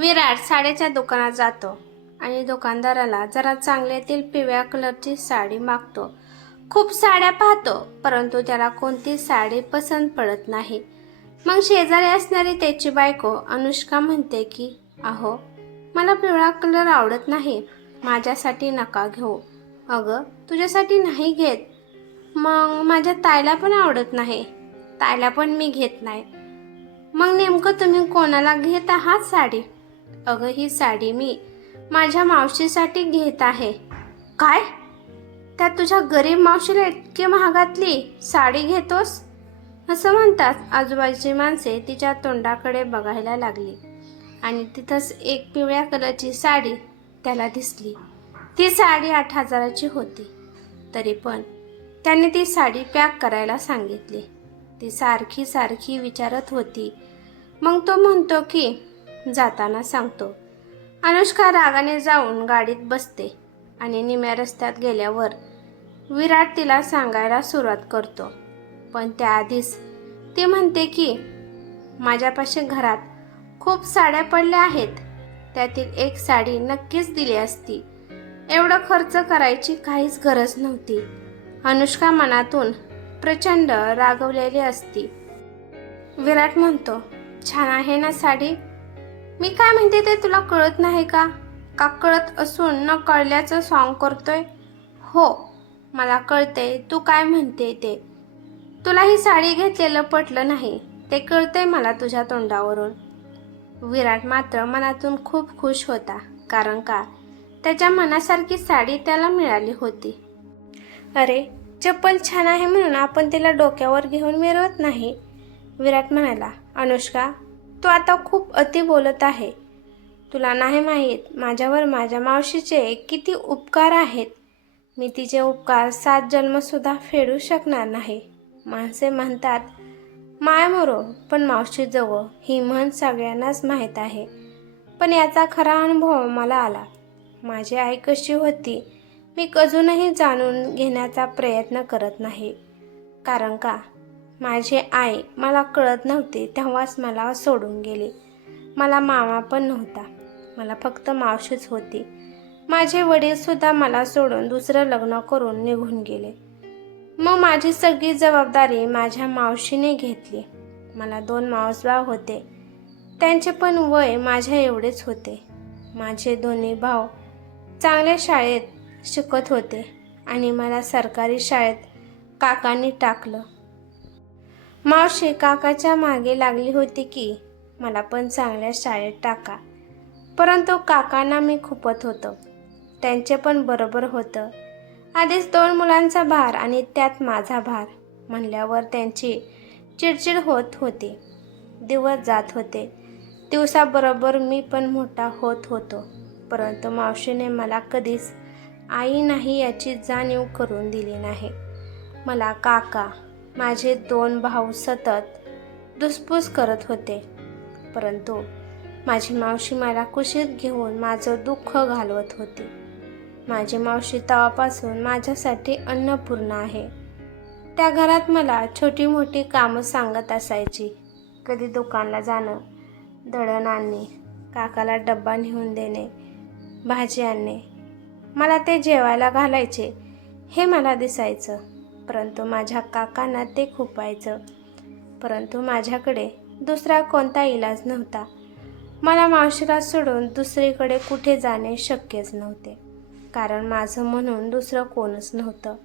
विराट साड्याच्या दुकानात जातो आणि दुकानदाराला जरा चांगल्यातील पिवळ्या कलरची साडी मागतो. खूप साड्या पाहतो परंतु त्याला कोणती साडी पसंत पडत नाही. मग शेजारी असणारी त्याची बायको अनुष्का म्हणते की अहो मला पिवळा कलर आवडत नाही. माझ्यासाठी नका घेऊ. अगं तुझ्यासाठी नाही घेत. मग माझ्या ताईला पण आवडत नाही. ताईला पण मी घेत नाही. मग नेमकं तुम्ही कोणाला घेत आहात साडी? अगं ही साडी मी माझ्या मावशीसाठी घेत आहे. काय? त्या तुझ्या गरीब मावशीला इतकी महागातली साडी घेतोस? असं म्हणतात आजूबाजूची माणसे तिच्या तोंडाकडे बघायला लागली. आणि तिथंच एक पिवळ्या कलरची साडी त्याला दिसली. ती साडी आठ हजाराची होती. तरी पण त्याने ती साडी पॅक करायला सांगितली. ती सारखी सारखी विचारत होती. मग तो म्हणतो की जाताना सांगतो. अनुष्का रागाने जाऊन गाडीत बसते आणि निम्या रस्त्यात गेल्यावर विराट तिला सांगायला सुरुवात करतो. पण त्याआधीच ती म्हणते की माझ्यापाशी घरात खूप साड्या पडल्या आहेत. त्यातील एक साडी नक्कीच दिली असती. एवढं खर्च करायची काहीच गरज नव्हती. अनुष्का मनातून प्रचंड रागवलेली असती. विराट म्हणतो छान आहे ना साडी? मी काय म्हणते ते तुला कळत नाही का? का कळत असून न कळल्याचं सॉंग करतोय? हो मला कळते तू काय म्हणते ते? तुला ही साडी घेतलेलं पटलं नाही. ते कळतंय मला तुझ्या तोंडावरून. विराट मात्र मनातून खूप खुश होता. कारण का? त्याच्या मनासारखी साडी त्याला मिळाली होती. अरे चप्पल छान आहे म्हणून आपण तिला डोक्यावर घेऊन मिरवत नाही? विराट म्हणाला अनुष्का तो आता खूप अति बोलत आहे. तुला नाही माहीत माझ्यावर माझ्या मावशीचे किती उपकार आहेत. मी तिचे उपकार सात जन्मसुद्धा फेडू शकणार नाही. माणसे म्हणतात माय मरो पण मावशी जवळ ही म्हण सगळ्यांनाच माहीत आहे. पण याचा खरा अनुभव मला आला. माझी आई कशी होती मी अजूनही जाणून घेण्याचा प्रयत्न करत नाही. कारण का? माझी आई मला कळत नव्हती तेव्हाच मला सोडून गेली. मला मामा पण नव्हता. मला फक्त मावशीच होती. माझे वडीलसुद्धा मला सोडून दुसरं लग्न करून निघून गेले. मग माझी सगळी जबाबदारी माझ्या मावशीने घेतली. मला दोन मावसभाव होते. त्यांचे पण वय माझ्या एवढेच होते. माझे दोन्ही भाऊ चांगल्या शाळेत शिकत होते आणि मला सरकारी शाळेत काकांनी टाकलं. मावशी काकाच्या मागे लागली होती की मला पण चांगल्या शाळेत टाका. परंतु काकांना मी खुपत होतं. त्यांचे पण बरोबर होतं. आधीच दोन मुलांचा भार आणि त्यात माझा भार म्हणल्यावर त्यांची चिडचिड होत होती. दिवस जात होते. दिवसाबरोबर मी पण मोठा होत होतो. परंतु मावशीने मला कधीच आई नाही याची जाणीव करून दिली नाही. मला काका माझे दोन भाऊ सतत दुसपूस करत होते. परंतु माझी मावशी मला कुशीत घेऊन माझं दुःख घालवत होती. माझी मावशी तवापासून माझ्यासाठी अन्नपूर्ण आहे. त्या घरात मला छोटी मोठी कामं सांगत असायची. कधी दुकानला जाणं दळण आणणे काकाला डब्बा नेऊन देणे भाजी आणणे. मला ते जेवायला घालायचे हे मला दिसायचं. परंतु माझ्या काकांना ते खुपायचं परंतु माझ्याकडे दुसरा कोणता इलाज नव्हता. मला मावशीला सोडून दुसरीकडे कुठे जाणे शक्यच नव्हते. कारण माझं म्हणून दुसरं कोणच नव्हतं.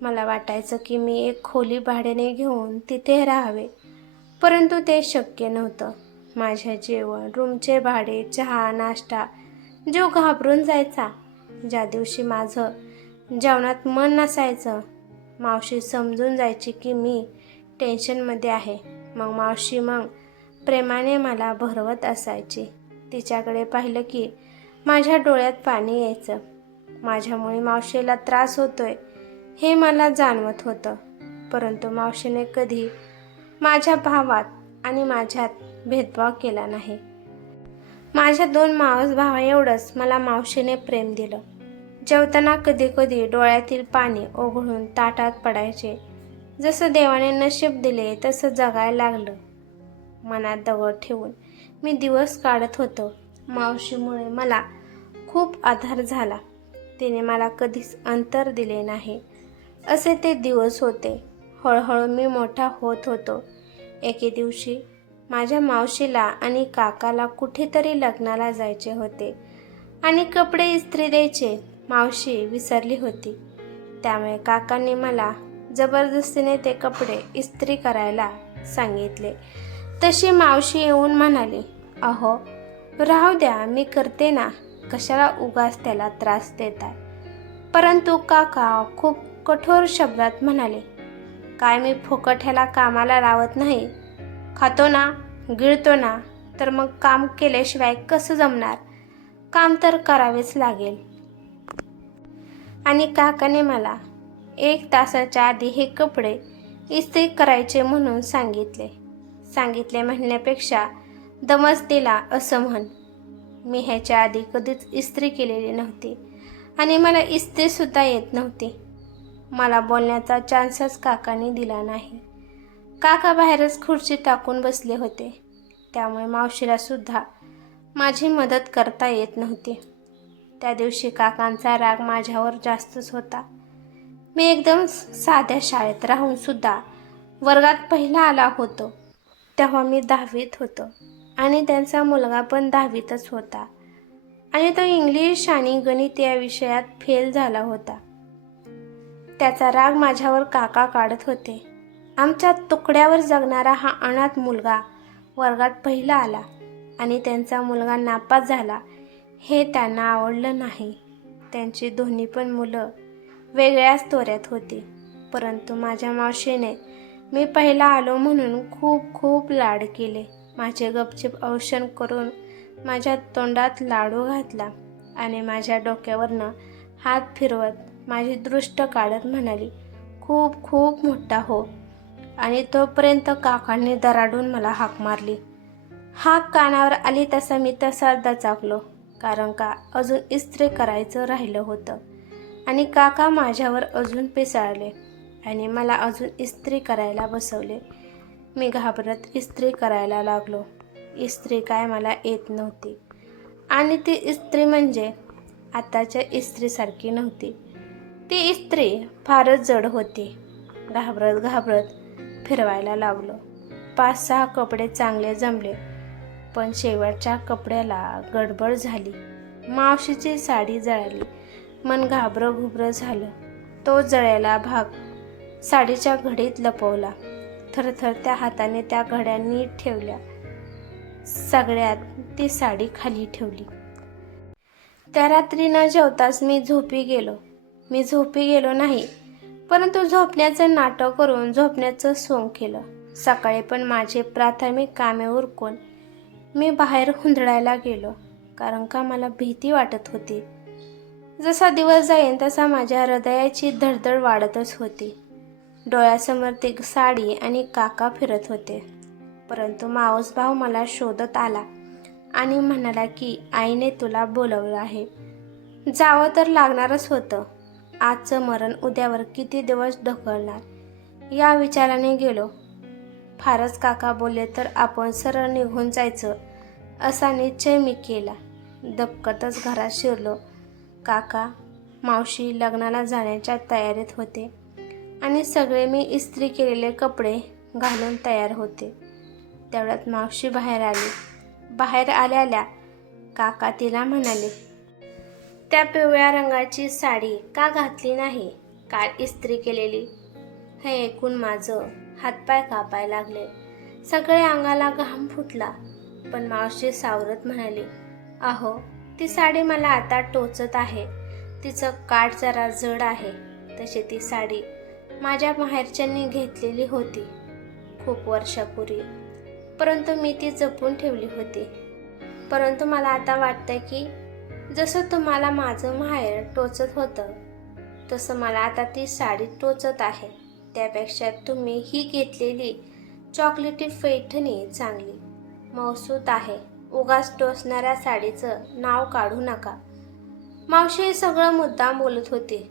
मला वाटायचं की मी एक खोली भाड्याने घेऊन तिथे राहावे. परंतु ते शक्य नव्हतं. माझ्या जेवण रूमचे भाडे चहा नाश्ता जीव घाबरून जायचा. ज्या दिवशी माझं जेवणात मन नसायचं मावशी समजून जायची की मी टेन्शनमध्ये आहे. मग मावशी मग प्रेमाने मला भरवत असायची. तिच्याकडे पाहिलं की माझ्या डोळ्यात पाणी यायचं. माझ्यामुळे मावशीला त्रास होतोय हे मला जाणवत होतं. परंतु मावशीने कधी माझ्या भावात आणि माझ्यात भेदभाव केला नाही. माझ्या दोन मावस भावा एवढंच मला मावशीने प्रेम दिलं. जेवताना कधी कधी डोळ्यातील पाणी ओघळून ताटात पडायचे. जसं देवाने नशीब दिले तसं जगायला लागलं. मनात दगड ठेवून मी दिवस काढत होतो. मावशीमुळे मला खूप आधार झाला. तिने मला कधीच अंतर दिले नाही. असे ते दिवस होते. हळूहळू मी मोठा होत होतो. एके दिवशी माझ्या मावशीला आणि काकाला कुठेतरी लग्नाला जायचे होते. आणि कपडे इस्त्री द्यायचे. मावशी विसरली होती. त्यामुळे काकांनी मला जबरदस्तीने ते कपडे इस्त्री करायला सांगितले. तशी मावशी येऊन म्हणाली अहो राहू द्या मी करते ना. कशाला उगाच त्याला त्रास देताय. परंतु काका खूप कठोर शब्दात म्हणाले काय मी फुकट ह्याला कामाला लावत नाही? खातो ना गिळतो ना तर मग काम केल्याशिवाय कसं जमणार? काम तर करावेच लागेल. आणि काकाने मला एक तासाच्या आधी हे कपडे इस्त्री करायचे म्हणून सांगितले. सांगितले म्हणण्यापेक्षा दमच दिला असं म्हण. मी ह्याच्या आधी कधीच इस्त्री केलेली नव्हती आणि मला इस्त्रीसुद्धा येत नव्हती. मला बोलण्याचा चान्सच काकाने दिला नाही. काका बाहेरच खुर्ची टाकून बसले होते. त्यामुळे मावशीला सुद्धा माझी मदत करता येत नव्हती. त्या दिवशी काकांचा राग माझ्यावर जास्तच होता. मी एकदम साध्या शाळेत राहूनसुद्धा वर्गात पहिला आला होतो. तेव्हा मी दहावीत होतो आणि त्यांचा मुलगा पण दहावीतच होता. आणि तो इंग्लिश आणि गणित या विषयात फेल झाला होता. त्याचा राग माझ्यावर काका काढत होते. आमच्या तुकड्यावर जगणारा हा अनाथ मुलगा वर्गात पहिला आला आणि त्यांचा मुलगा नापास झाला हे त्यांना आवडलं नाही. त्यांची दोन्ही पण मुलं वेगळ्याच तोऱ्यात होती. परंतु माझ्या मावशीने मी पहिला आलो म्हणून खूप खूप लाड केले. माझे गपचिप औषण करून माझ्या तोंडात लाडू घातला आणि माझ्या डोक्यावरनं हात फिरवत माझी दृष्ट काढत म्हणाली खूप खूप मोठा हो. आणि तोपर्यंत काकांनी दराडून मला हाक मारली. हाक कानावर आली तसा मी तसा दचाकलो. कारण का अजून इस्त्री करायचं राहिलं होतं. आणि काका माझ्यावर अजून पिसाळले आणि मला अजून इस्त्री करायला बसवले. मी घाबरत इस्त्री करायला लागलो. इस्त्री काय मला येत नव्हती. आणि ती इस्त्री म्हणजे आताच्या इस्त्रीसारखी नव्हती. ती इस्त्री फारच जड होती. घाबरत घाबरत फिरवायला लागलो. पाच सहा कपडे चांगले जमले. पण शेवटच्या कपड्याला गडबड झाली. मावशीची साडी जळाली. मन घाबरं घुबरं झालं. तो जळायला भाग साडीच्या घडीत लपवला. थरथर त्या हाताने त्या घड्या नीट ठेवल्या. सगळ्यात ती साडी खाली ठेवली. त्या रात्री न जेवताच मी झोपी गेलो. मी झोपी गेलो नाही परंतु झोपण्याचं नाटक करून झोपण्याचं सोंग केलं. सकाळी पण माझे प्राथमिक कामे उरकून मी बाहेर हुंदडायला गेलो कारण का मला भीती वाटत होती. जसा दिवस जाईन तसा माझ्या हृदयाची धडधड वाढतच होती. डोळ्यासमोर ती साडी आणि काका फिरत होते. परंतु मावसभाऊ मला शोधत आला आणि म्हणाला की आईने तुला बोलवलं आहे. जावं तर लागणारच होतं. आजचं मरण उद्यावर किती दिवस ढकलणार? या विचाराने गेलो. फारच काका बोलले तर आपण सरळ निघून जायचं. असा निश्चय मी केला. दबकतच घरात शिरलो. काका मावशी लग्नाला जाण्याच्या तयारीत होते आणि सगळे मी इस्त्री केलेले कपडे घालून तयार होते. तेवढ्यात मावशी बाहेर आली. बाहेर आल्याल्या काका तिला म्हणाले त्या पिवळ्या रंगाची साडी का घातली नाही? काल इस्त्री केलेली. हे ऐकून माझं हातपाय कापाय लागले. सगळे अंगाला घाम फुटला. पण मावशी सावरत म्हणाली अहो ती साडी मला आता टोचत आहे. तिचं काठ जरा जड आहे. तशी ती साडी माझ्या माहेरच्यांनी घेतलेली होती खूप वर्षापूर्वी. परंतु मी ती जपून ठेवली होती. परंतु मला आता वाटतं की जसं तुम्हाला माझं माहेर टोचत होतं तसं मला आता ती साडी टोचत आहे. त्यापेक्षा तुम्ही ही घेतलेली चॉकलेटी पैठणी चांगली. मौसूत आहे. उगाच टोचणाऱ्या साडीचं नाव काढू नका. मावशी हे सगळं मुद्दाम बोलत होती.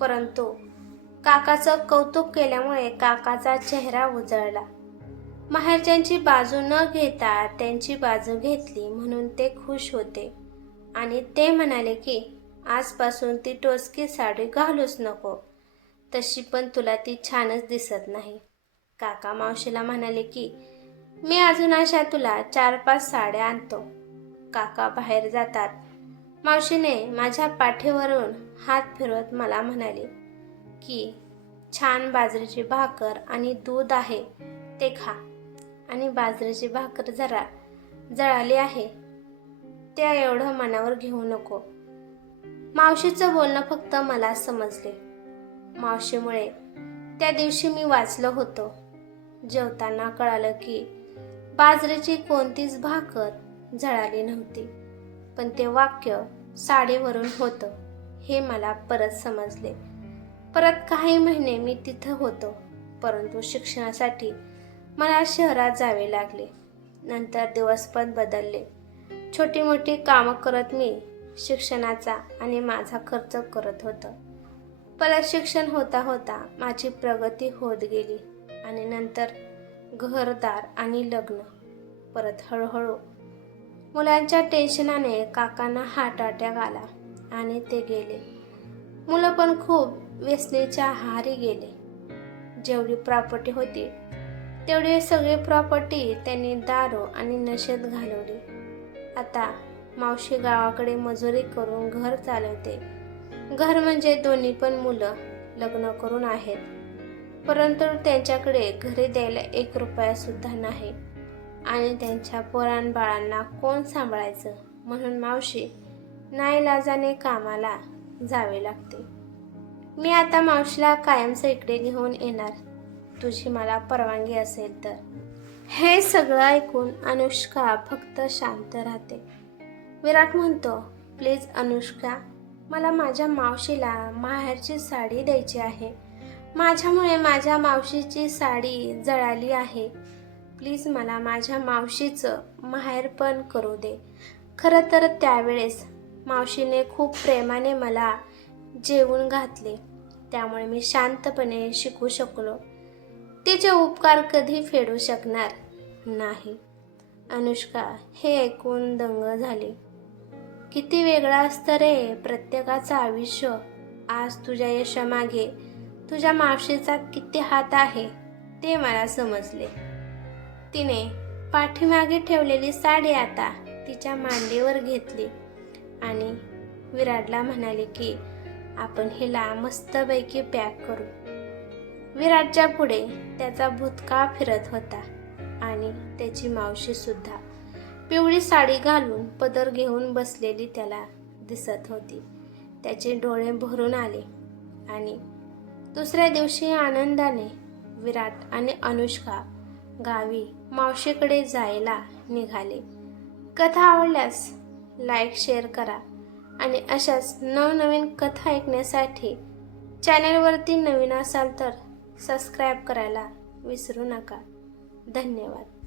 परंतु काकाचं कौतुक केल्यामुळे काकाचा चेहरा उजळला. माहेरच्यांची बाजू न घेता त्यांची बाजू घेतली म्हणून ते खुश होते. आणि ते म्हणाले की आजपासून ती टोचकी साडी घालूच नको. तशी पण तुला ती छानच दिसत नाही. काका मावशीला म्हणाले की मी अजून अशा तुला चार पाच साड्या आणतो. काका बाहेर जातात. मावशीने माझ्या पाठीवरून हात फिरवत मला म्हणाले की छान बाजरीची भाकर आणि दूध आहे ते खा. आणि बाजरीची भाकर जरा जळाली आहे त्या एवढं मनावर घेऊ नको. मावशीचं बोलणं फक्त मला समजले. मावशीमुळे. त्या दिवशी मी वाचलं होतं. जेवताना कळालं की बाजरीची कोणतीच भाकर जळाली नव्हती पण ते वाक्य साडीवरून होतं हे मला परत समजले. परत काही महिने मी तिथं होतो परंतु शिक्षणासाठी मला शहरात जावे लागले. नंतर दिवस पण बदलले. छोटी मोठी कामं करत मी शिक्षणाचा आणि माझा खर्च करत होतो. परत शिक्षण होता होता माझी प्रगती होत गेली आणि नंतर घरदार आणि लग्न परत हळूहळू. मुलांच्या टेन्शनाने काकांना हार्ट अटॅक आला आणि ते गेले. मुलं पण खूप व्यसनेच्या आहारी गेले. जेवढी प्रॉपर्टी होती तेवढी सगळी प्रॉपर्टी त्यांनी दारू आणि नशेत घालवली. आता मावशी गावाकडे मजुरी करून घर चालवते. घर म्हणजे दोन्ही पण मुलं लग्न करून आहेत. परंतु त्यांच्याकडे घरी द्यायला एक रुपया सुद्धा नाही. आणि त्यांच्या पोरान बाळांना कोण सांभाळायचं? म्हणून मावशी नाईलाजाने कामाला जावे लागते. मी आता मावशीला कायमचं इकडे घेऊन येणार. तुझी मला परवानगी असेल तर. हे सगळं ऐकून अनुष्का फक्त शांत राहते. विराट म्हणतो प्लीज अनुष्का मला माझ्या मावशीला माहेरची साडी द्यायची आहे. माझ्यामुळे माझ्या मावशीची साडी जळाली आहे. प्लीज मला माझ्या मावशीचं माहेर पण करू दे. खरं तर त्यावेळेस मावशीने खूप प्रेमाने मला जेवून घातले. त्यामुळे मी शांतपणे शिकू शकलो. तिचे उपकार कधी फेडू शकणार नाही. अनुष्का हे ऐकून दंग झाली. किती वेगळा असतं रे प्रत्येकाचं आयुष्य. आज तुझ्या यशामागे तुझ्या मावशीचा किती हात आहे ते मला समजले. तिने पाठीमागे ठेवलेली साडी आता तिच्या मांडीवर घेतली आणि विराटला म्हणाले की आपण हिला मस्तपैकी पॅक करू. विराटच्या पुढे त्याचा भूतकाळ फिरत होता आणि त्याची मावशी सुद्धा पिवळी साडी घालून पदर घेऊन बसलेली त्याला दिसत होती. त्याचे डोळे भरून आले आणि दुसऱ्या दिवशी आनंदाने विराट आणि अनुष्का गावी मावशीकडे जायला निघाले. कथा आवडल्यास लाईक शेअर करा आणि अशाच नवनवीन कथा ऐकण्यासाठी चॅनलवरती नवीन असाल तर सबस्क्राईब करायला विसरू नका. धन्यवाद.